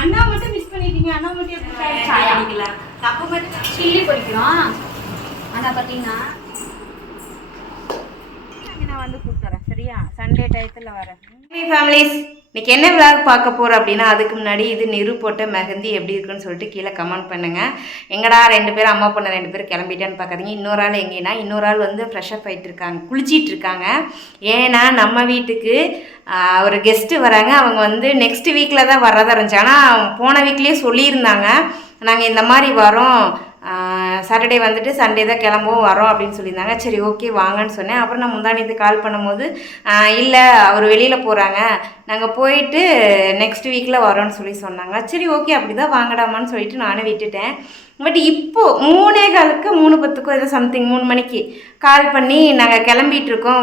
அண்ணா மட்டும் மிஸ் பண்ணிட்டீங்க. அண்ணா மட்டும் எப்படி சாயா அடிக்கலாம், கப்பு மட்டும் சில்லி பொரிக்கிறோம். அண்ணா பார்த்தீங்கன்னா நான் வந்து கூப்பிட்டுறேன் சரியா, சண்டே டயத்தில் வரேன். ஃபேமிலிஸ் இன்னைக்கு என்ன விளாக் பார்க்க போகிறோம் அப்படின்னா, அதுக்கு முன்னாடி இது நிறு போட்ட மெஹந்தி எப்படி இருக்குன்னு சொல்லிட்டு கீழே கமெண்ட் பண்ணுங்கள். எங்கடா 2 பேரும் அம்மா பொண்ணு 2 பேரும் கிளம்பிட்டேன்னு பார்க்காதீங்க. இன்னொரு ஆள் எங்கேனா, இன்னொரு ஆள் வந்து ஃப்ரெஷ்அப் ஆகிட்டு இருக்காங்க, குளிச்சிட்டு இருக்காங்க. ஏன்னா நம்ம வீட்டுக்கு ஒரு கெஸ்ட்டு வராங்க. அவங்க வந்து நெக்ஸ்ட் வீக்கில் தான் வர்றதா இருந்துச்சு. ஆனால் போன வீக்லேயே சொல்லியிருந்தாங்க, நாங்கள் இந்த மாதிரி வரோம், சாட்டர்டே வந்துட்டு சண்டே தான் கிளம்பவும் வரோம் அப்படின்னு சொல்லியிருந்தாங்க. சரி ஓகே வாங்கன்னு சொன்னேன். அப்புறம் நான் முந்தானேத்து கால் பண்ணும்போது இல்லை அவர் வெளியில் போகிறாங்க, நாங்கள் போயிட்டு நெக்ஸ்ட் வீக்கில் வரோன்னு சொன்னாங்க. சரி ஓகே அப்படி தான் வாங்கடாமான்னு சொல்லிட்டு நானும் விட்டுட்டேன். பட் இப்போது 3:15க்கு 3:10க்கோ ஏதோ சம்திங் 3 மணிக்கு கால் பண்ணி நாங்கள் கிளம்பிகிட்டு இருக்கோம்,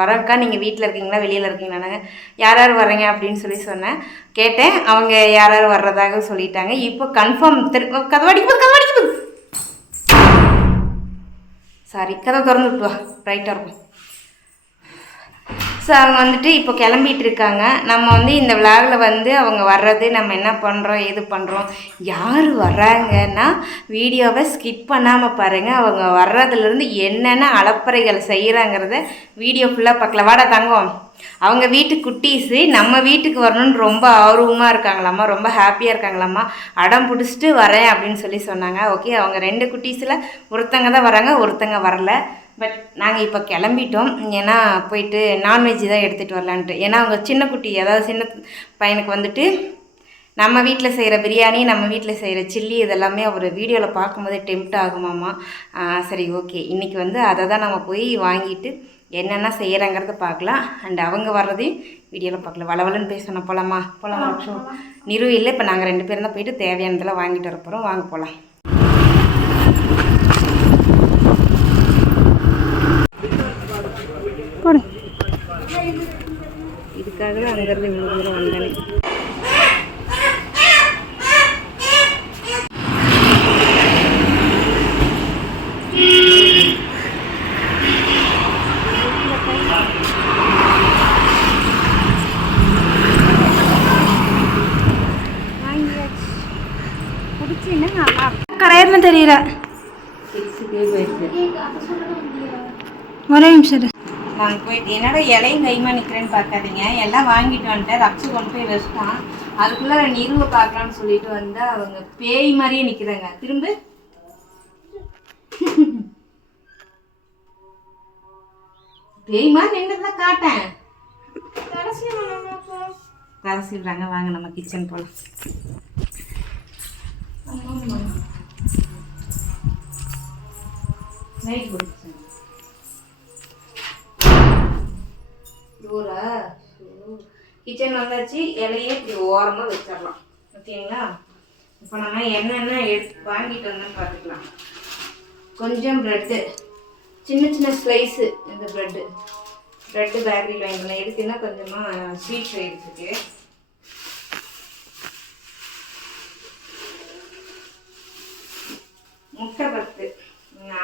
வரோம்க்கா, நீங்கள் வீட்டில் இருக்கீங்களா வெளியில் இருக்கீங்களாங்க, யார் யார் வர்றீங்க அப்படின்னு சொன்னேன். கேட்டேன், அவங்க யார் யார் வர்றதாக சொல்லிட்டாங்க. இப்போ கன்ஃபார்ம் கதவடிக்குது சாரி, கதை திறந்து விட்டு வா, ரைட்டாக இருக்கும். ஸோ அவங்க வந்துட்டு இப்போ கிளம்பிட்டு இருக்காங்க. நம்ம வந்து இந்த விளாகில் வந்து அவங்க வர்றது, நம்ம என்ன பண்ணுறோம் ஏது பண்ணுறோம், யார் வர்றாங்கன்னா வீடியோவை ஸ்கிப் பண்ணாமல் பாருங்கள். அவங்க வர்றதுலேருந்து என்னென்ன அலப்பறைகள் செய்கிறாங்கிறத வீடியோ ஃபுல்லாக பார்க்கலாம். வாடா தங்கம், அவங்க வீட்டு குட்டீஸு நம்ம வீட்டுக்கு வரணும்னு ரொம்ப ஆர்வமாக இருக்காங்களாம்மா, ரொம்ப ஹாப்பியாக இருக்காங்களாம்மா, அடம் பிடிச்சிட்டு வரேன் அப்படின்னு சொன்னாங்க. ஓகே, அவங்க 2 குட்டீஸில் ஒருத்தங்க தான் வராங்க, ஒருத்தங்க வரல. பட் நாங்கள் இப்போ கிளம்பிட்டோம். ஏன்னா போயிட்டு நான்வெஜ் தான் எடுத்துகிட்டு வரலான்ட்டு. ஏன்னா அவங்க சின்ன குட்டி, அதாவது சின்ன பையனுக்கு வந்துட்டு நம்ம வீட்டில் செய்கிற பிரியாணி, நம்ம வீட்டில் செய்கிற சில்லி இதெல்லாமே அவர் வீடியோவில் பார்க்கும்போதே டெம்ப்ட் ஆகுமாம்மா. சரி ஓகே, இன்றைக்கி வந்து அதை தான் நம்ம போய் வாங்கிட்டு என்னென்ன செய்கிறாங்கிறத பார்க்கலாம். அண்ட் அவங்க வர்றதையும் வீடியோவில் பார்க்கலாம். வளவலன்னு பேசணும். போகலாமா? போகலாம். நிறு இல்லை, இப்போ நாங்கள் 2 பேரும் தான் போயிட்டு தேவையானதெல்லாம் வாங்கிட்டு வர போகிறோம். வாங்க போகலாம். இதுக்காக தான் அங்கேருந்து இவ்வளோ தூரம் வந்தேன். கரையர்னு தெரியல, ஒரே நிமிஷம். நாங்கள் போயிட்டு என்னோட இலையும் கைமா நிற்கிறேன்னு பார்க்காதீங்க, எல்லாம் வாங்கிட்டு வந்துட்டேன். ரக்ஷு கொண்டு போய் வச்சுட்டான். அதுக்குள்ளே நிறுவை பார்க்கலான்னு சொல்லிட்டு வந்தால் அவங்க பேய் மாதிரியே நிற்கிறாங்க. திரும்ப பேய் மாதிரி நின்றுதான் காட்டேன். கடைசிடுறாங்க. வாங்க நம்ம கிச்சன் போகலாம். நைட் போடுச்சு டூரா. கிச்சன் வந்தாச்சு. இலையே இப்படி ஓரமாக வச்சிடலாம். ஓகேங்களா? இப்போ நம்ம என்னென்ன வாங்கிட்டு வந்தோம்னு பார்த்துக்கலாம். கொஞ்சம் ப்ரெட்டு, சின்ன சின்ன ஸ்லைஸு. இந்த ப்ரெட்டு பேக்கரியில் வாங்கிக்கலாம். எடுத்துன்னா கொஞ்சமாக ஸ்வீட் செய்கிறதுக்கு. முட்டை 10,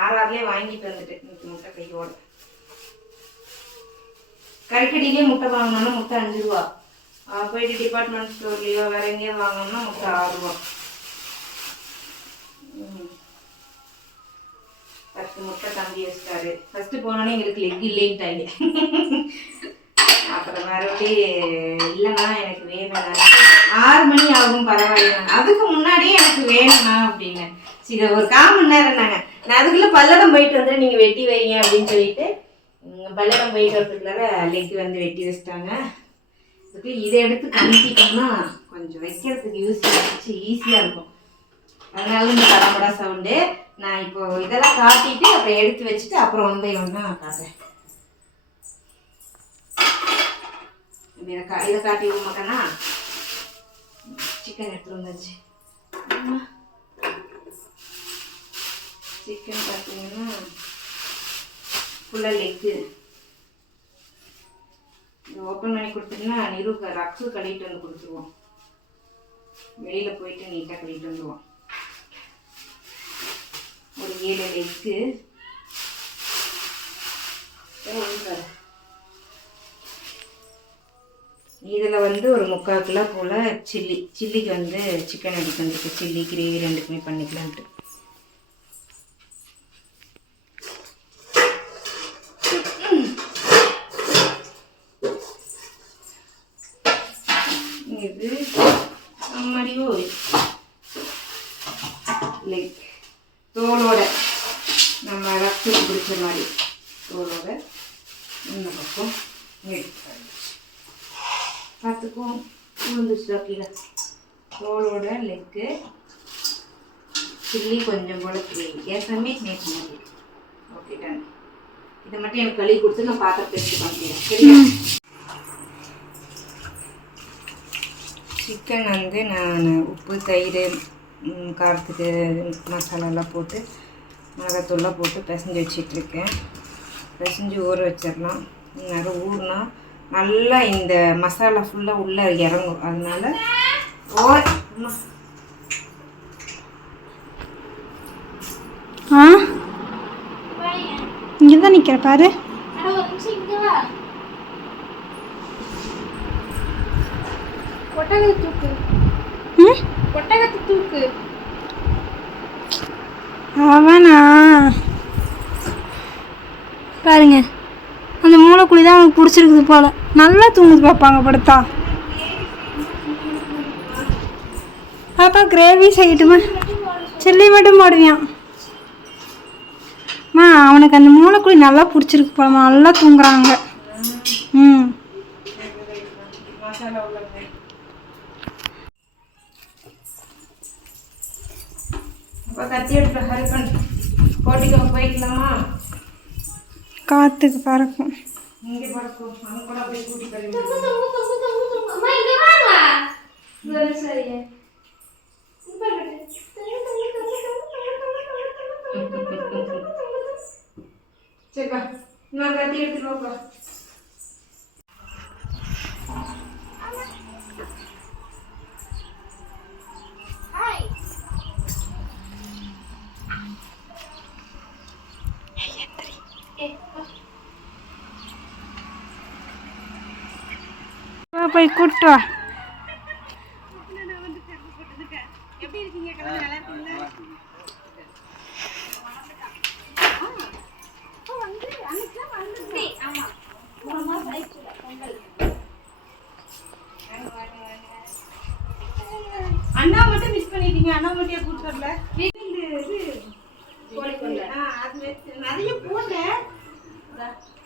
6 வாங்கிட்டு வந்துட்டு இன்னைக்கு முட்டை கையோட. கறிக்கடியிலே முட்டை வாங்கினோன்னா முட்டை 5 ரூபா. போயிட்டு டிபார்ட்மெண்ட் ஸ்டோர்லேயோ வேற எங்கேயோ வாங்கினோம்னா முட்டை 6 ரூபா. 10 முட்டை தம்பி வச்சிட்டாரு. ஃபஸ்ட்டு போனோன்னே எங்களுக்கு லெக் இல்லைன்ட்டாங்க. அப்புறம் மறுபடியும் இல்லைண்ணா எனக்கு வேணும்ண்ணா, 6 மணி ஆகும் பரவாயில்ல, அதுக்கு முன்னாடியே எனக்கு வேணும்ண்ணா அப்படின்னு. சரி ஒரு 1/4 மணி நேரம்னாங்க. நான் அதுக்குள்ளே பல்லடம் போயிட்டு வந்து நீங்கள் வெட்டி வைங்க அப்படின்னு சொல்லிட்டு பல்லடம் போயிட்டு வரதுக்குள்ளார லெக் வந்து வெட்டி வச்சிட்டாங்க. அதுக்கு இதை எடுத்து கமிட்டிட்டோம்னா கொஞ்சம் வைக்கிறதுக்கு ஈஸியாக இருக்கும். அதனால இந்த கடம்படா சவுண்டு. நான் இப்போ இதெல்லாம் காட்டிட்டு அப்புறம் எடுத்து வச்சுட்டு அப்புறம் 1 by 1 காட்டுறேன். இதை காட்டி மக்கனா சிக்கன் எடுத்துட்டு வந்தாச்சு. சிக்கன் பார்த்தீங்கன்னா ஃபுல்லாக லெக்கு. ஓப்பன் பண்ணி கொடுத்தீங்கன்னா ரக்ஸு கழுவிட்டு வந்து கொடுத்துருவோம். வெளியில் போயிட்டு நீட்டாக கழுவிட்டு வந்துடுவோம். ஒரு 7 லெக்கு. இதில் வந்து ஒரு 3/4 கிலோ போல் சில்லிக்கு வந்து சிக்கன் அடிக்கிறதுக்கு சில்லி கிரேவி ரெண்டுக்குமே பண்ணிக்கலான்ட்டு. இது மாதிரியோ லைக் தோலோட நம்ம ரசத்துக்கு பிடிச்ச மாதிரி தோலோட இந்த பக்கம் பார்த்துக்கும் உளுந்துச்சு கீழே தோலோட லெக்கு சில்லி கொஞ்சம் போல கிரேவி ஏற்கனவே நேற்று மாதிரி. Okay done. இதை மட்டும் எனக்கு கழுவி கொடுத்து நான் பாத்திரத்தை எடுத்து காமிக்கிறேன் சரியா. சிக்கன் வந்து நான் உப்பு தயிர் காரத்துக்கு மசாலாலாம் போட்டு மிளகாத்தூள்லாம் போட்டு பிசைஞ்சு வச்சிட்ருக்கேன். பிசைஞ்சு ஊற வச்சிடலாம். நேரம் ஊறினா நல்லா இந்த மசாலா ஃபுல்லாக உள்ளே இறங்கும். அதனால இங்கே தான் நிற்கிற பாரு. அவனா பாருங்க அந்த மூளைக்குழி தான் அவனுக்கு பிடிச்சிருக்குது போல. நல்லா தூங்குது பார்ப்பாங்க படுத்தா. பாப்பா கிரேவி செய்யட்டுமா? சில்லி மட்டும் போடுவியான். அவனுக்கு அந்த மூளைக்குழி நல்லா பிடிச்சிருக்கு போலமா. நல்லா தூங்குறாங்க. போய்க்கலாமா? காத்துக்கு பறக்கும். இங்கே பறக்கும். அங்கே கூட அப்படியே கூட்டி சரிப்பா. இன்னொரு கத்தி எடுத்துட்டு வாப்பா. போய் கூப்பிட்டு வா. அண்ணா மட்டும் மிஸ் பண்ணிட்டீங்க. அண்ணா மட்டும் கூப்பிட்டு வரல. நிறைய போட்டேன்.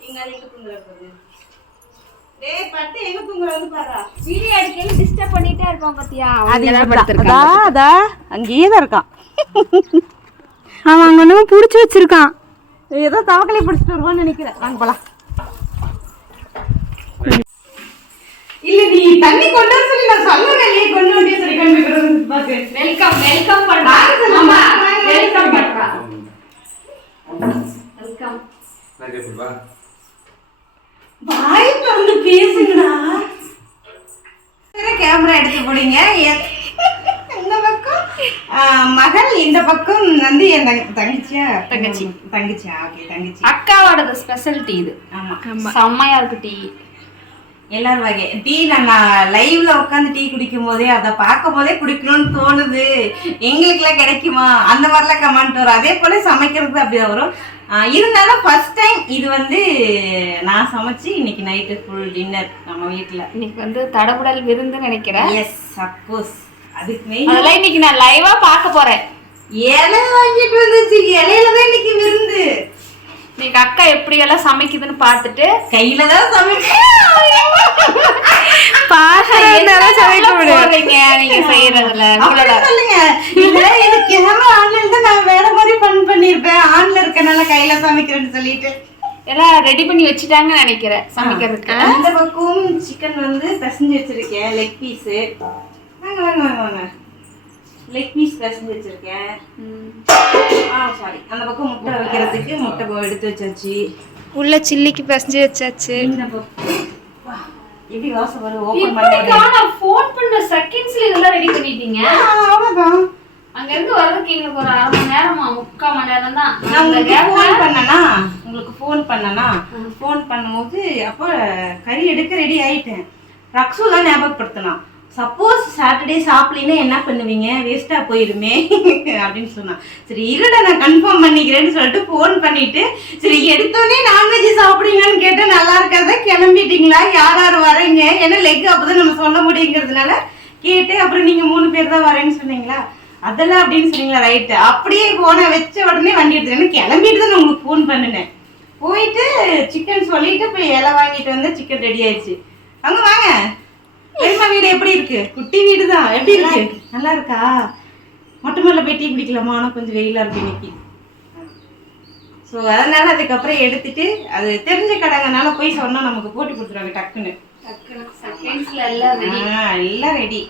எங்க அறைக்கு தூங்குறது. டேய் பட்டு எங்க தூங்குறது பாறா. வீடியோ எடுக்கல டிஸ்டர்ப் பண்ணிட்டே இருப்பான் பாத்தியா? அதா அங்கேயே தான் இருக்கான். அவன் அங்க ஒண்ணு புடிச்சு வச்சிருக்கான். ஏதோ தவக்கலை பிடிச்சிட்டு வருவான்னு நினைக்கிறேன். வாங்க போலாம். இல்ல நீ தண்ணி கொண்டு வர சொல்லி நான் சொல்லுறேன். நீ கொண்டு வந்து சரி கண்டுக்கிறது பாத்து. வெல்கம் பண்றாங்க. அம்மா வெல்கம் பண்றா. வெல்கம். நான் கேப்பா. பாய் வந்து பேசுங்கடா. கேமரா எடுத்து போடுங்க. இந்த பக்கம் மகள், இந்த பக்கம் வந்து என் தங்கச்சியா தங்கச்சியா ஓகே தங்கச்சி. அக்காவோட ஸ்பெஷாலிட்டி இது. ஆமா செம்மையா இருக்கு டீ. எல்லாரும் வகை டீ நான் லைவ்ல உட்காந்து டீ குடிக்கும் போதே அதை பார்க்கும் போதே குடிக்கணும்னு தோணுது. எங்களுக்குலாம் கிடைக்குமா அந்த மாதிரிலாம் கமெண்ட் வரும். அதே போல சமைக்கிறது அப்படிதான் வரும். இருந்தாலும் ஃபர்ஸ்ட் டைம் இது வந்து நான் சமைச்சு இன்னைக்கு நைட்டு ஃபுல் டின்னர் நம்ம வீட்டில். இன்னைக்கு வந்து தடபுடல் விருந்துன்னு நினைக்கிறேன். எஸ் சப்போஸ் அதுக்கு மெயின் அதெல்லாம் இன்னைக்கு நான் லைவா பார்க்க போறேன். இலை வாங்கிட்டு வந்துச்சு. இலையில தான் இன்னைக்கு விருந்து. இன்னைக்கு அக்கா எப்படி எல்லாம் சமைக்குதுன்னு பார்த்துட்டு கையில தான் சமைக்க நீங்க செய்யறதுல சொல்லுங்க. இல்ல இது கேமரா ஆன்ல இருந்தா நான் வேற மாதிரி பண்ணிருப்பேன். ஆன்ல இருக்கனால கையில சமைக்கிறேன்னு சொல்லிட்டு எல்லாம் ரெடி பண்ணி வச்சுட்டாங்கன்னு நினைக்கிறேன் சமைக்கிறதுக்கு. இந்த பக்கம் சிக்கன் வந்து பிசைஞ்சு வச்சிருக்கேன். லெக் பீஸ் வாங்க வாங்க வாங்க வாங்க. லெக் பீஸ் பிசைஞ்சு வச்சிருக்கேன். சாரி அந்த பக்கம் முட்டை வைக்கிறதுக்கு முட்டை எடுத்து வச்சாச்சு. உள்ள சில்லிக்கு பிசைஞ்சு வச்சாச்சு. இந்த பக்கம் எப்படி வாசம் வரும். ஓபன் பண்ணி நான் ஃபோன் பண்ண செகண்ட்ஸ்ல இதெல்லாம் ரெடி பண்ணிட்டீங்க. அவ்வளவுதான். அங்க இருந்து வரதுக்கு எங்களுக்கு ஒரு 1/2 மணி நேரமா 3/4 மணி நேரம் தான். நான் உங்களுக்கு ஃபோன் பண்ணனா ஃபோன் பண்ணும்போது அப்போ கறி எடுக்க ரெடி ஆயிட்டேன். ரக்ஸு தான் ஞாபகப்படுத்தினான். சப்போஸ் சாட்டர்டே சாப்பிடலின்னா என்ன பண்ணுவீங்க, வேஸ்டா போயிருமே அப்படின்னு சொன்னான். சரி இருடா நான் கன்ஃபார்ம் பண்ணிக்கிறேன்னு சொல்லிட்டு ஃபோன் பண்ணிட்டு, சரி எடுத்தோடனே நான்வெஜ் சாப்பிடுவீங்கன்னு கேட்டால் நல்லா இருக்காத, கிளம்பிட்டீங்களா, யார் யார் வரீங்க, ஏன்னா லெக் அப்போதான் நம்ம சொல்ல முடியுங்கிறதுனால கேட்டு அப்புறம் நீங்க 3 பேர் தான் வரேன்னு சொன்னீங்களா, அதெல்லாம் அப்படின்னு சொன்னீங்களா, ரைட்டு. அப்படியே போன வச்ச உடனே வண்டி எடுத்துட்டேன்னு கிளம்பிட்டு தான் நான் உங்களுக்கு ஃபோன் பண்ணினேன். போயிட்டு சிக்கன் சொல்லிட்டு போய் இலை வாங்கிட்டு வந்து சிக்கன் ரெடி ஆயிடுச்சு. அவங்க வாங்க, பெரியம்மா வீடு எப்படி இருக்கு? குட்டி வீடு தான், எப்படி இருக்கு? நல்லா இருக்கா? மொட்டை மேல போய் டீ குடிக்கலாமா? ஆனால் கொஞ்சம் வெயிலா இருக்கு இன்னைக்கு. ஸோ அதனால அதுக்கப்புறம் எடுத்துட்டு, அது தெரிஞ்ச கடைங்கனால போய் சொன்னா நமக்கு போட்டு கொடுத்துருவாங்க டக்குன்னு. எல்லாம் ரெடி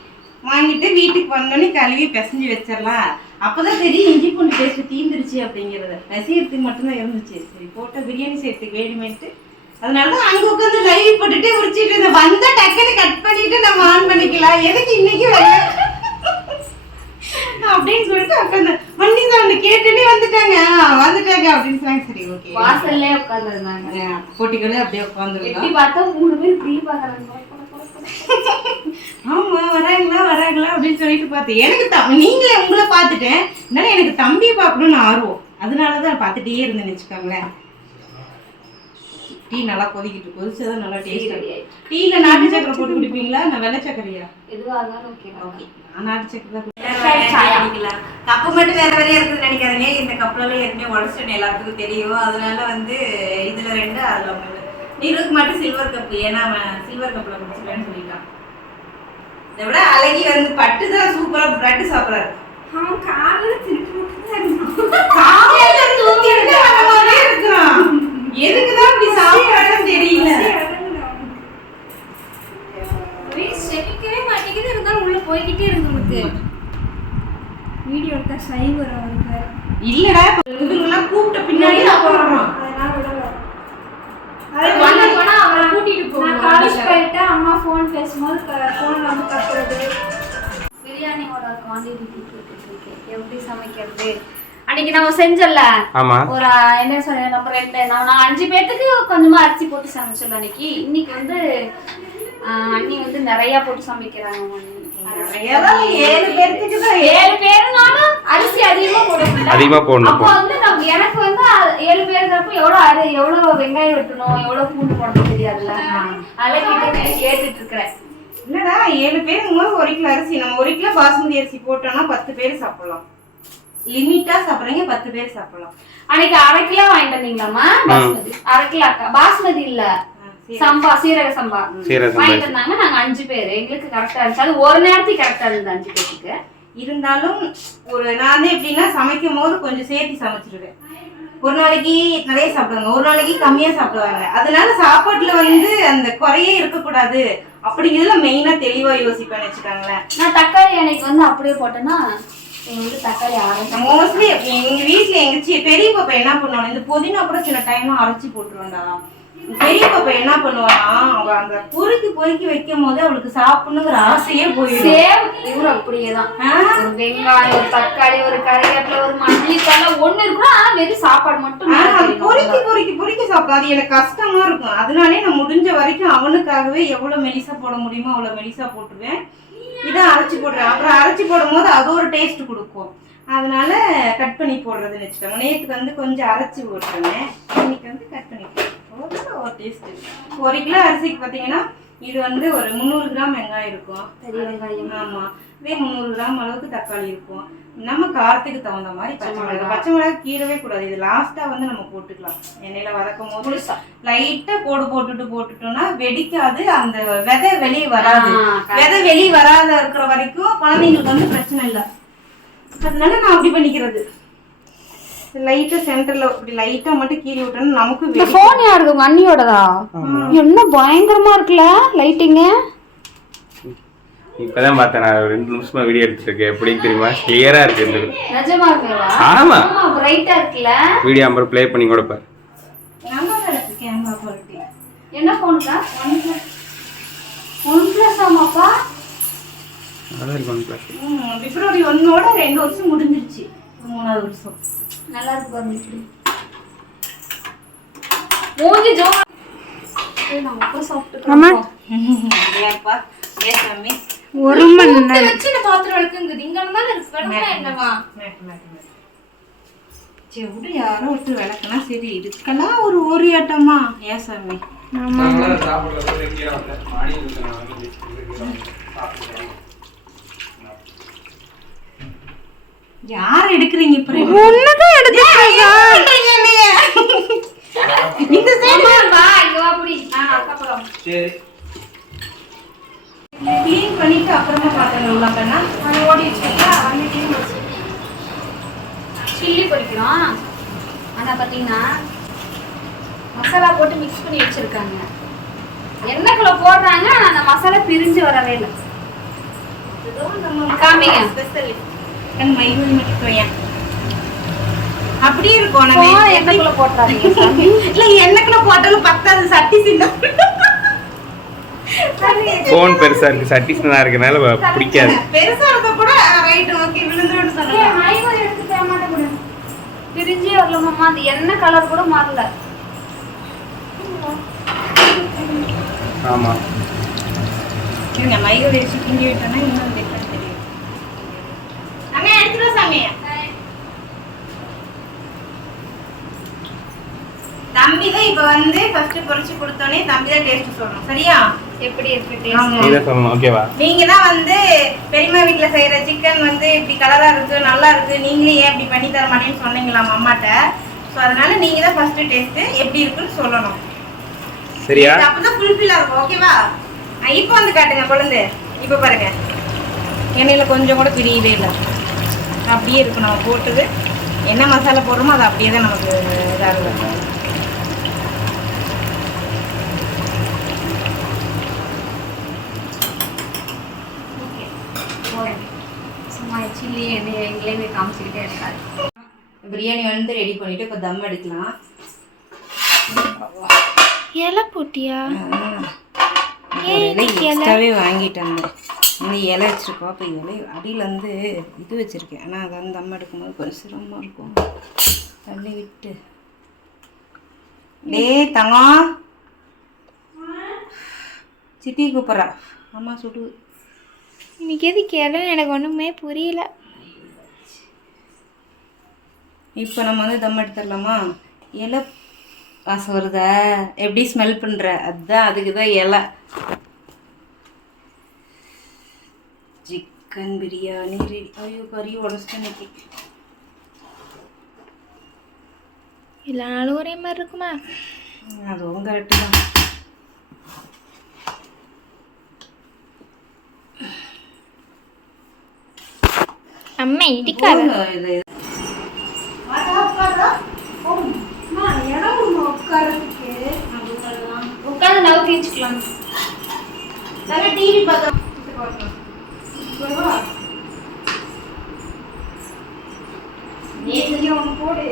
வாங்கிட்டு வீட்டுக்கு வந்தோடனே கழுவி பிசைஞ்சு வச்சிடலாம். அப்பதான் தெரியும் இஞ்சி பூண்டு பேஸ்ட் தீந்துருச்சு அப்படிங்கறத. பிசையறதுக்கு மட்டும்தான் இருந்துச்சு. சரி போட்ட பிரியாணி செய்யறதுக்கு வேணுமேட்டு அதனால அங்க உட்காந்து லைவ் போட்டுட்டு உரிச்சிட்டு இருந்த வந்தா டக்குன்னு கட் பண்ணிட்டு நம்ம ஆன் பண்ணிக்கலாம், எதுக்கு இன்னைக்கு அப்படின்னு சொல்லிட்டு உட்காந்து வண்டி சவுண்ட் கேட்டுனே வந்துட்டாங்க அப்படின்னு சொன்னாங்க. சரி ஓகே, வாசல்லே உட்கார்ந்திருந்தாங்க. போட்டிகளே அப்படியே உட்காந்துருக்கோம். எப்படி பார்த்தா 3 பேர் ஃப்ரீ பார்க்கறாங்க. ஆமா வராங்களா அப்படின்னு சொல்லிட்டு பார்த்தேன். எனக்கு நீங்களே உங்களை பார்த்துட்டேன், அதனால எனக்கு தம்பியை பார்க்கணும்னு ஆர்வம், அதனாலதான் பார்த்துட்டே இருந்தேன்னு வச்சுக்கோங்களேன். டீ நல்லா கொதிச்சதான் நல்லா டேஸ்ட். டீல நாட்டு சக்கரை போட்டு குடிப்பீங்களா, நான் வெள்ளை சக்கரையா? எதுவா இருந்தாலும் ஓகே. ஓகே, நாட்டு சக்கரை தான். கப்பு மட்டும் வேற வேறையா இருக்குன்னு நினைக்காதீங்க. இந்த கப்புல ஏற்கனவே உடச்சுன்னு எல்லாத்துக்கும் தெரியும். அதனால வந்து இதுல 2 அதுல 3. நீருக்கு மட்டும் சில்வர் கப்பு, ஏன்னா அவன் சில்வர் கப்ல குடிச்சுவேன்னு சொல்லிட்டான். இதை விட அழகி வந்து பட்டு தான் சூப்பரா பிரெட் சாப்பிடறாரு. அவன் காலையில திருப்பி இருக்கிறான். எதுக்குதான் இப்படி சாப்பிடறான்னு தெரியல. செமிக்கவே மாட்டேங்குது, இருந்தாலும் உள்ள போய்கிட்டே இருக்கு. உங்களுக்கு வீடியோ எடுத்தா சை வரும் அவருக்கு. இல்லடா இதுங்கெல்லாம் கூப்பிட்ட பின்னாடி நான் போறோம். அதனால விடல. அது போனா அவரை கூட்டிட்டு போறோம். நான் காலேஜ் போயிட்டு அம்மா ஃபோன் பேசும்போது ஃபோன்ல வந்து கத்துறது. பிரியாணியோட குவாண்டிட்டி கேட்டுட்டு எப்படி சமைக்கிறது அன்னைக்கு நம்ம செஞ்சல. ஒரு என்ன சொல்ல நம்ம 2 நான் 5 பேத்துக்கு கொஞ்சமா அரிசி போட்டு சமைச்சோம் அன்னைக்கு. இன்னைக்கு வந்து அண்ணி வந்து நிறைய போட்டு சமைக்கிறாங்க. 7 பேருக்கு தான் 7 பேருனாலும் அரிசி அதிகமா போடணும். அப்போ வந்து எனக்கு வந்து 7 பேருக்கிறப்ப எவ்வளவு வெங்காயம் வெட்டணும், எவ்வளவு பூண்டு போடணும் தெரியாதுல்ல. அதெல்லாம் கேட்டுட்டு இருக்கிறேன். என்னடா 7 பேருக்கும் போது 1 கிலோ அரிசி, நம்ம 1 கிலோ பாசுமதி அரிசி போட்டோம்னா 10 பேர் சாப்பிடலாம். லிமிட்டா சாப்பிடுறீங்க, 10 பேர் சாப்பிடலாம். அன்னைக்கு 1/2 கிலோ வாங்கிட்டு வந்தீங்களாமா? பாஸ்மதி 1/2 கிலோ. பாஸ்மதி இல்ல, சம்பா, சீரக சம்பா வாங்கிட்டு வந்தாங்க. நாங்க 5 பேர், எங்களுக்கு கரெக்டா இருந்துச்சு. அது ஒரு நேரத்துக்கு கரெக்டா இருந்தது 5 பேருக்கு. இருந்தாலும் ஒரு நான் எப்படின்னா சமைக்கும் போது கொஞ்சம் சேர்த்து சமைச்சிருவேன். ஒரு நாளைக்கு நிறைய சாப்பிடுவாங்க, ஒரு நாளைக்கு கம்மியா சாப்பிடுவாங்க. அதனால சாப்பாட்டுல வந்து அந்த குறையே இருக்கக்கூடாது அப்படிங்கிறதுல மெயினா தெளிவா யோசிப்பேன்னு வச்சுக்காங்களேன். நான் தக்காளி அன்னைக்கு வந்து அப்படியே போட்டேன்னா தக்காளி மோஸ்ட்லி எங்க வீட்டுல எங்க பெரிய பாப்பா என்ன பண்ணுவாங்க, இந்த புதினா கூட சில டைம்லாம் அரைச்சி போட்டுருவாண்டா. பெரிய பாப்பா என்ன பண்ணுவானா, அவ அந்த பொறுக்கி வைக்கும் போது அவளுக்கு சாப்பிடணுங்கிற ஆசையே போயிடும். இவரு அப்படியேதான். ஒரு வெங்காயம், ஒரு தக்காளி, ஒரு கருவேப்பிலை, ஒரு மல்லித்தலை ஒண்ணு இருக்கும். ஆனா வெறும் சாப்பாடு மட்டும் பொறுக்கி சாப்பிடும். அது எனக்கு கஷ்டமா இருக்கும். அதனாலே நான் முடிஞ்ச வரைக்கும் அவனுக்காகவே எவ்வளவு மெலிசா போட முடியுமோ அவ்வளவு மெலிசா போட்டுருவேன். இதான் அரைச்சி போடுறேன். அப்புறம் அரைச்சி போடும் போது அது ஒரு டேஸ்ட் கொடுக்கும். அதனால கட் பண்ணி போடுறதுன்னு வச்சுக்கோங்க. நேற்றுக்கு வந்து கொஞ்சம் அரைச்சி போட்டுருவேன், இன்னைக்கு வந்து கட் பண்ணி போடுறேன். ஒரு டேஸ்ட். 1 கிலோ அரிசிக்கு பார்த்தீங்கன்னா இது வந்து ஒரு 300 கிராம் வெங்காயம் இருக்கும், பெரிய வெங்காயம். ஆமா, இதே 300 கிராம் அளவுக்கு தக்காளி இருக்கும். நம்ம காரத்துக்கு தகுந்த மாதிரி பச்சை மிளகாய் கீழவே கூடாது. இது லாஸ்டா வந்து நம்ம போட்டுக்கலாம். எண்ணெயில வதக்கும் போது லைட்டா போட்டுட்டோம்னா வெடிக்காது, அந்த விதை வெளியே வராது. விதை வெளியே வராத இருக்கிற வரைக்கும் குழந்தைங்களுக்கு வந்து பிரச்சனை இல்லை. அதனால நான் அப்படி பண்ணிக்கிறது. லைட்டா சென்டர்ல இப்படி லைட்டா மட்டும் கீறி விட்டோம்னா நமக்கு. இந்த போன் யாருக்கு? உங்க அண்ணியோடதா? என்ன பயங்கரமா இருக்குல லைட்டிங். இப்பதான் பார்த்தேன், நான் 2 நிமிஷமா வீடியோ எடுத்துட்டு இருக்கேன். எப்படின்னு தெரியுமா, கிளியரா இருக்கு. நிஜமா இருக்குங்களா? ஆமா, பிரைட்டா இருக்குல. வீடியோ நம்பர் ப்ளே பண்ணி கூட பாரு. நல்லா இருக்கு கேமரா குவாலிட்டி. என்ன போன்க்கா? OnePlus ஆமாப்பா. நல்லா இருக்கு OnePlus. பிப்ரவரி 1ஓட 2 வருஷம் முடிஞ்சிருச்சு. 3வது வருஷம். நல்லா இருக்கு பாருங்க. இப்படி மூஞ்சி ஜோ நான் அப்ப சாப்பிட்டு ஏப்பா ஏ சாமி ஒரு மணி நேரம் வச்சு இந்த பாத்திரம் விளக்குங்குது இங்க இருந்தாலும் இருக்கு விளக்குனா என்னவா சரி விடு யாரோ ஒருத்தர் விளக்குனா சரி இதுக்கெல்லாம் ஒரு ஓரியாட்டமா ஏ சாமி யார் எடுக்கிறீங்க இப்ப ஒண்ணுதான் எடுத்துக்கிறதா இந்த சைடு வா இங்க வா புடி நான் அக்கப்புறம் க்ளீன் பண்ணிட்டு அப்புறமா பாத்துறலாம் கண்ணா அது ஓடி வச்சிருக்கா அந்த டீம் வச்சு சில்லி பொரிக்கிறோம் ஆனா பாத்தீங்கன்னா மசாலா போட்டு மிக்ஸ் பண்ணி வச்சிருக்காங்க எண்ணெய்க்குள்ள போடுறாங்க ஆனா அந்த மசாலா பிரிஞ்சு வரவே இல்லை காமிங்க ஸ்பெஷல் கண் மைவில் மட்டும் ஏன் அப்படியே இருக்கும் நம்ம எண்ணெய்க்குள்ள போட்டுறாங்க இல்ல எண்ணெய்க்குள்ள போட்டாலும் பத்தாது சட்டி சின்ன ஃபோன் பெருசா இருக்கு சட்டி சின்னதா இருக்கனால பிடிக்காது. பெருசா இருக்க கூட ரைட் ஓகே விழுந்துருன்னு சொல்லலாம். மைவில் எடுத்து தர மாட்டேன் பிரிஞ்சே வரலமாம்மா அந்த எண்ணெய் கலர் கூட மாறல ஆமா இருங்க மைவில் வச்சு கிண்டி விட்டோம்னா இன்னும் டிஃபரெண்ட் தெரியும். நம்ம எடுத்துறோம் சாமி. தம்பி தான் இப்ப வந்து ஃபர்ஸ்ட் பொரிச்சு கொடுத்தோனே தம்பி தான் டேஸ்ட் சொல்லணும் சரியா? எப்படி இருக்கு நீங்க சொல்லணும் ஓகேவா? நீங்க தான் வந்து பெரியம்மா வீட்ல செய்யற சிக்கன் வந்து இப்படி கலரா இருக்கு நல்லா இருக்கு நீங்களே ஏன் இப்படி பண்ணி தர மாட்டேன்னு சொன்னீங்களாம் அம்மாட்ட. சோ அதனால நீங்க தான் ஃபர்ஸ்ட் டேஸ்ட் எப்படி இருக்குன்னு சொல்லணும் சரியா? அப்பதான் ஃபுல்ஃபில்லா இருக்கும் ஓகேவா? இப்போ வந்து காட்டுங்க குழந்தை. இப்போ பாருங்க எண்ணெயில கொஞ்சம் கூட பிரியவே இல்லை அப்படியே இருக்கும். நம்ம போட்டது என்ன மசாலா போடுறோமோ அது அப்படியே தான் நமக்கு இதாக இருக்கும். சும்மா சில்லி எங்கேயுமே காமிச்சுக்கிட்டே இருக்காது. பிரியாணி வந்து ரெடி பண்ணிட்டு இப்போ தம் அடிக்கலாம். இலை போட்டியா எக்ஸ்ட்ராவே வாங்கிட்டேன். இந்த இலை வச்சிருக்கோம். இப்போ இலை அடியில் வந்து இது வச்சுருக்கேன். ஆனால் அதை வந்து தம் எடுக்கும்போது கொஞ்சம் சிரமமாக இருக்கும். தள்ளி விட்டு டே தங்கம் சித்தி கூப்பிட்றா அம்மா சுடு. இன்னைக்கு எதுக்கு இலைன்னு எனக்கு ஒன்றுமே புரியல. இப்போ நம்ம வந்து தம் எடுத்துடலாமா? இலை வாசம் வருதா? எப்படி ஸ்மெல் பண்ணுற? அதுதான் அதுக்கு தான் இலை. Chicken biryani ready. ஐயோ கறி உடச்சிட்டு இன்னைக்கு எல்லா நாளும் ஒரே மாதிரி இருக்குமா? அதுவும் கரெக்டு தான். அம்மா இடிக்காத. இது உட்காந்து நவுத்தி வச்சுக்கலாம். டிவி பார்க்க ஒன்று போடு.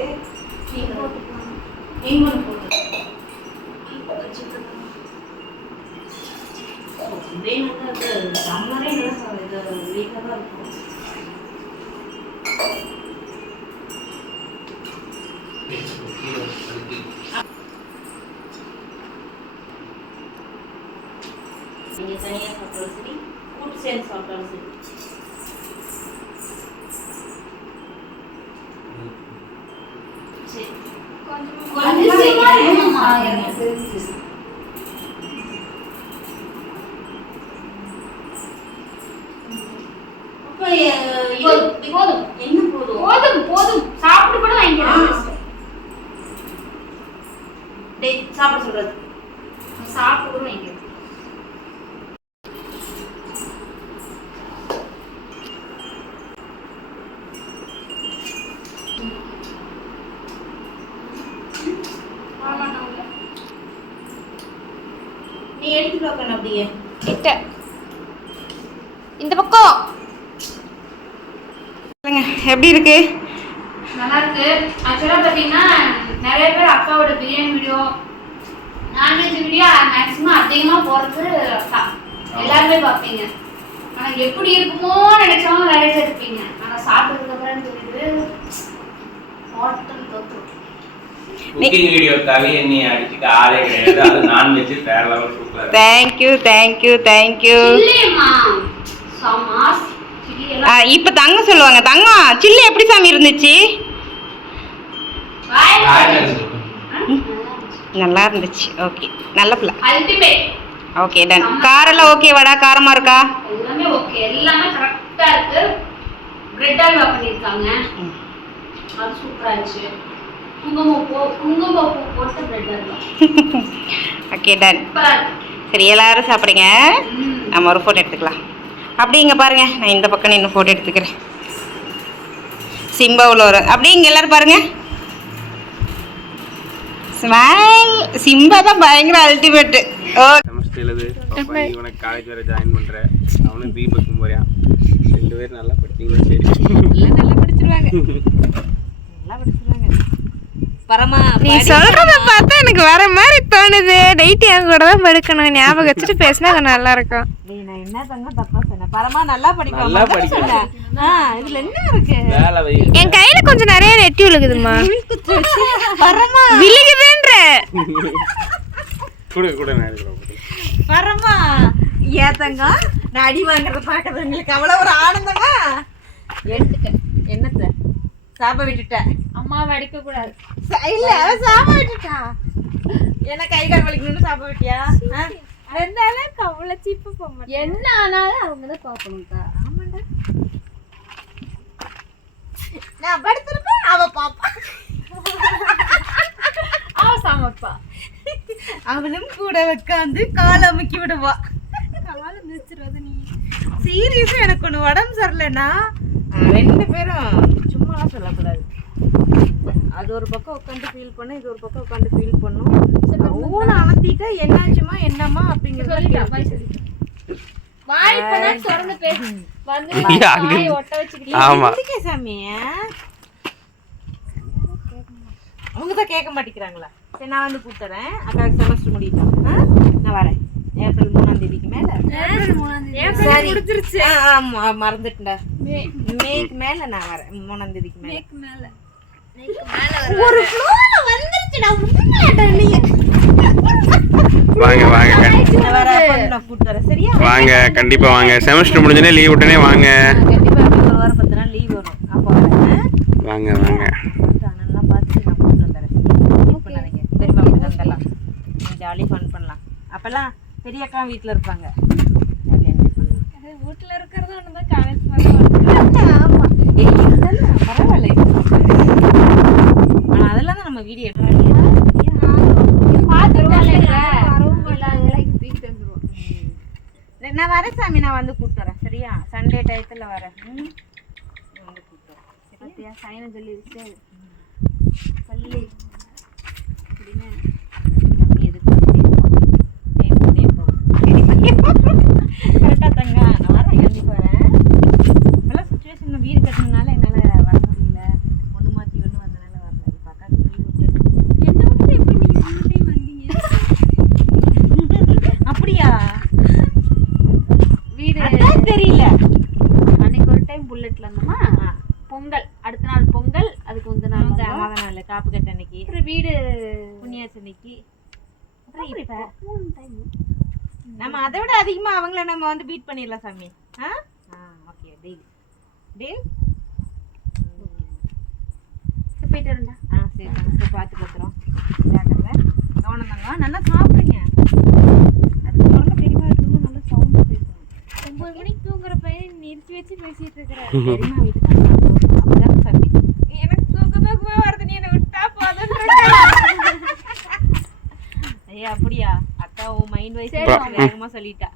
நீங்கள் தனியாக சாப்பிட்டாலும் சரி கூட்டு சேர்ந்து சாப்பிட்டாலும் சரி. சரி கொஞ்சம் போதும் என்ன போதும்? போதும் போதும் சாப்பிட்டு கூட வாங்கிக்கலாம். டேய் சாப்பிட சொல்றது சாப்பிட்டு கூட வாங்கிக்கலாம். நீ எடுத்துட்டு வைக்கணும் அப்படியே கிட்ட இந்த பக்கம். எப்படி இருக்கு? நல்லா இருக்கு. ஆக்சுவலா பாத்தீங்கன்னா நிறைய பேர் அக்காவோட biryani video non veg video maximum அதிகமா போறது அக்கா எல்லாருமே பார்ப்பீங்க. ஆனா எப்படி இருக்குமோ நினைச்சவங்க நிறைய பேர் இருப்பீங்க. ஆனா சாப்பிட்டதுக்கு அப்புறம் தெரியுது ஹோட்டல் தோத்துரும். குக்கிங் வீடியோக்காக என்னை அடிச்சுக்க ஆளே கிடையாது. அது நான்வெஜ் வேற லெவல் சூப்பரா. Thank you thank you thank you. இப்போ தங்கம் சொல்லுவாங்க. தங்கம் சில்லி எப்படி சாமி இருந்துச்சு? நல்லா இருந்துச்சு. ஓகே நல்ல பிள்ளை. Okay done. காரெல்லாம் ஓகேவாடா? காரமா இருக்கா? எல்லாமே ஓகே, எல்லாமே கரெக்டா இருக்கு. பிரெட் அல்வா பண்ணிருக்காங்க, அது சூப்பரா இருந்துச்சு. குங்குமப்பூ போட்டு பிரெட் அல்வா. Okay done. சரி எல்லாரும் சாப்பிடுங்க, நம்ம ஒரு ஃபோட்டோ எடுத்துக்கலாம். அப்படி இங்கே பாருங்க, நான் இந்த பக்கம் நின்று ஃபோட்டோ எடுத்துக்கிறேன். சிம்பாவில் ஒரு அப்படி இங்கே எல்லாரும் பாருங்க. ஸ்மைல். சிம்பா தான் பயங்கர அல்டிமேட்டு. செமஸ்டர் எழுது. பாப்பா நீ உனக்கு காலேஜ் வர ஜாயின் பண்ற. அவனும் தீபக் குமாரியா. ரெண்டு பேரும் நல்லா படிச்சீங்க. சரி நல்லா படிச்சிருவாங்க. நல்லா படிச்சிருவாங்க. பரமா நீ சொல்றத பார்த்தா எனக்கு வர மாதிரி தோணுது. நைட்டு என் கூட தான் படுக்கணும். ஞாபகம் வச்சுட்டு பேசினா அது நல்லா இருக்கும். நான் என்ன தங்க தப்பா சொன்னேன்? பரமா நல்லா படிப்பா. நல்லா படிக்கிறேன். இதுல என்ன இருக்கு? வேலை வை. என் கையில கொஞ்சம் நிறைய நெட்டி விழுகுதுமா. பரமா விழுகுதுன்ற கூட கூட நான் எடுக்கிறேன். பரமா ஏத்தங்க நான் அடி வாங்குறத பாக்குறது உங்களுக்கு அவ்வளவு ஒரு ஆனந்தமா? எடுத்துட்டேன். என்னத்த சாப்ப விட்டுட்டேன். அம்மாவை அடிக்க கூடாது. இல்ல சாப்ப விட்டுட்டா. என்ன கை கால் வலிக்கணும்னு சாப்ப விட்டியா? என்ன ஆனாலும் அவங்க தான் பாக்கணும்க்கா. ஆமாண்டா. நான் படுத்துருப்பேன், அவ பாப்பா. அவ சமைப்பா. அவளும் கூட உட்காந்து கால் அமுக்கி விடுவா. காலை மிதிச்சிருவது நீ. சீரியஸா எனக்கு ஒண்ணு உடம்பு சரியில்லைன்னா ரெண்டு பேரும் சும்மாலாம் சொல்லக்கூடாது. அது ஒரு பக்கம் உட்காந்து ஃபீல் பண்ண, இது ஒரு பக்கம் உட்காந்து ஃபீல் பண்ணும். ஊன அமர்த்திட்டா என்னாச்சுமா என்னம்மா அப்படிங்கிறது வாய் பண்ணா திறந்து பேசு. வந்து வாய் ஒட்ட வச்சுக்கிட்டு ஆமா எதுக்கே சாமி அவங்க தான் கேட்க மாட்டேங்கிறாங்களா? சரி நான் வந்து கூப்பிட்டுறேன். அக்காவுக்கு செமஸ்டர் முடியட்டும். நான் வரேன் ஏப்ரல் 3ஆம் தேதிக்கு மேல. ஏப்ரல் 3ஆம் தேதி சரி முடிஞ்சிருச்சு. மறந்துட்டேன்டா. மேக்கு மேல நான் வரேன். 3ஆம் தேதிக்கு மேல. மேக்கு மேல ஒரு ஃப்ளோல வந்துருச்சுடா. உண்மையாடா நீ. வாங்க வாங்க நான் வர நான் கூப்பிட்டுறேன். சரியா? வாங்க கண்டிப்பா வாங்க. செமஸ்டர் முடிஞ்சனே லீவ் விட்டனே வாங்க. கண்டிப்பா ஒரு வாரம் 10 நாள் லீவ் வரும். அப்போ வரேன். வாங்க வாங்க. அண்ணன்லாம் பார்த்துட்டு நான் கூப்பிட்டு வந்துடுறேன். வெயிட் பண்ணாதீங்க. பெரியப்பா வீட்டுக்கு வந்துடலாம். ஜாலி ஃபன் பண்ணலாம். அப்பெல்லாம் பெரிய அக்கா வீட்டில் இருப்பாங்க. ஜாலியாக என்ஜாய் பண்ணலாம். வீட்டுல இருக்கிறது ஒண்ணுதான் காலேஜ் மாதிரி. ஆமா. பரவாயில்ல. ஆனால் அதெல்லாம் தான் நம்ம வீடியோ நான் வரேன் சாமி. நான் வந்து கூப்பிட்டுறேன். சரியா? சண்டே டயத்தில் வரேன். வந்து கூப்பிட்டுறேன். சத்தியா சைனம் சொல்லிருச்சு. பள்ளி அப்படின்னு தம்பி எதுக்கு கரெக்டாக தங்க. நான் வரேன். கண்டிப்பாக வரேன். இப்போல்லாம் சுச்சுவேஷன் வீடு கட்டினால என்னால் வர முடியல. ஒன்று மாற்றி ஒன்று வந்தனால வரல. இப்போ அக்காவுக்கு லீவ் விட்டு என்ன வந்து எப்படி நீங்க முன்னாடி வந்தீங்க? அப்படியா? வீடு அதான் தெரியல. அன்னைக்கு ஒரு டைம் புல்லட்ல இருந்தோமா, பொங்கல் அடுத்த நாள் பொங்கல், அதுக்கு முந்தின நாள் வந்தோம். மொதல் நாள் காப்பு கட்ட அன்னைக்கு, அப்புறம் வீடு புண்ணியாச்சு அன்னைக்கு. அப்புறம் இப்போ 3 டைம். நம்ம அதை விட அதிகமாக அவங்கள நம்ம வந்து பீட் பண்ணிடலாம் சாமி. Okay deal deal. போயிட்டு வரேன்டா. சரி தாங்க. பார்த்து பார்த்துறோம். ஜாக்கிரதை கவனம் தாங்க. நல்லா சாப்பிடுங்க. அதுக்கு பிறகு பெரியமா இருக்கும்போது நல்லா சவுண்டு பேசுவோம். 9 மணிக்கு தூங்குற பையனை நிறுத்தி வச்சு பேசிட்டு இருக்கிறேன். பெரியமா வீட்டுக்கு அப்படிதான் சாமி. எனக்கு தூக்கமே வருது, நீ என்னை விட்டா போதும். ஐயா அப்படியா? அக்கா உன் மைண்ட் வைஸ் வேகமாக சொல்லிட்டா.